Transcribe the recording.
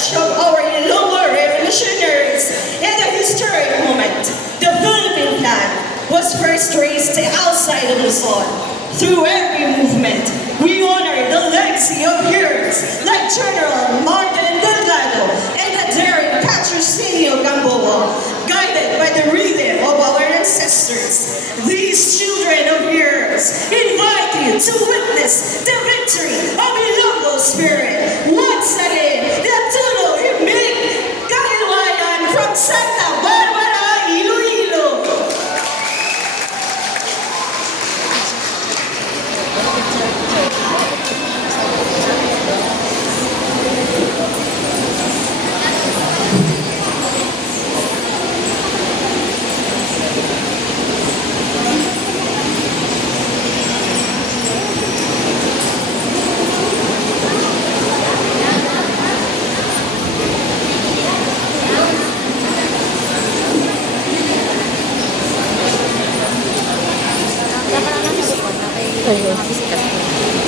march of our Ilonggo revolutionaries in the historic moment. The Philippine flag was first raised outside of Luzon. Through every movement, we honor the legacy of heroes like General Martin Delgado and the daring Patrocinio Gamboa, guided by the rhythm of our ancestors. These children of heroes invite you to witness the victory of Ilonggo spirit. Once again, the Tulo Himig Kaliwayan from Santa Barbara, Iloilo. Ayun.